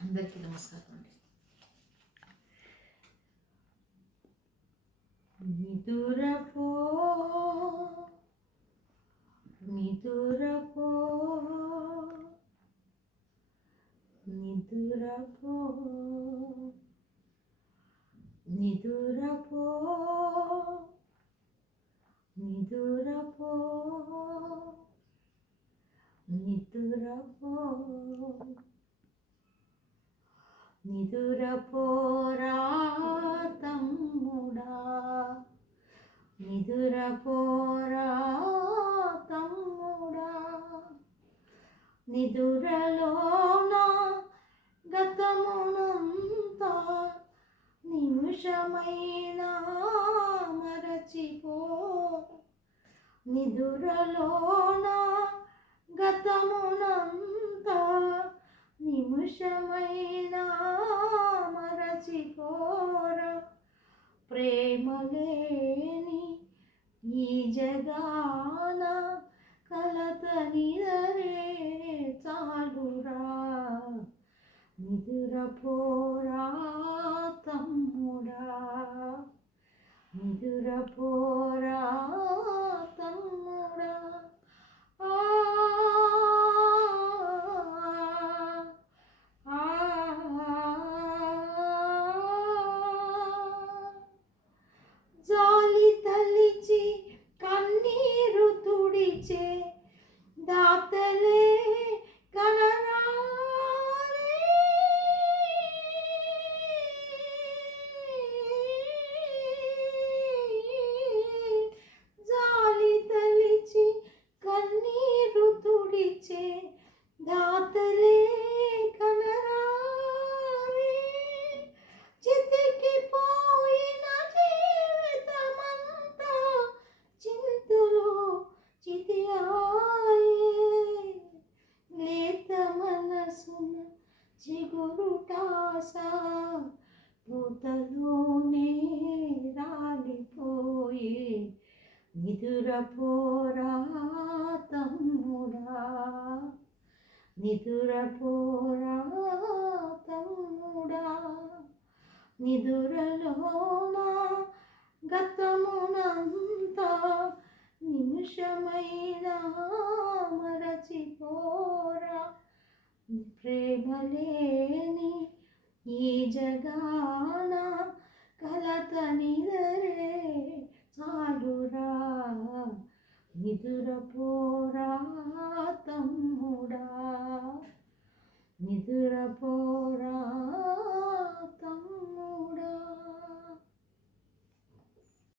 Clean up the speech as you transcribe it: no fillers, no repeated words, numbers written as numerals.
అందరికీ నమస్కారం అండి. నిదురపో నిదురపో నిదురపో నిదురపో నిదురపో నిదురపో నిదురపోరా తమ్ముడా, నిదురపోరా తమ్ముడా, నిదురలోన గతమునంతా నిమిషమైనా మరచిపో, నిదురలోన గతమునంతా నిమిషమైనా మరచిపోరా. ప్రేమలేని ఈ జగాన కలత నిదరే చాలురా. నిదురపోరా తమ్ముడా, నిదురపోరా తమ్ముడా. జాలి తలిచి కన్నీరు తుడిచే దాతలే కనరారే, జాలి తలిచి కన్నీరు తుడిచే దాతలే కనరారే. చితికిపోయిన జీవితమంతా చింతలో చితియాయే, లేత మనసున చిగురుటాస పూతలోనే రాలిపోయే. నిదురపోరా తమ్ముడా, నిదురపోరా తమ్ముడా, నిదురలోన గతమునంతా నిమిషమైనా మరచిపోరా. ప్రేమలేని ఈ జగాన కలత నిదరే చాలురా. నిదురపోరా తమ్ముడా, నిదురపోరా.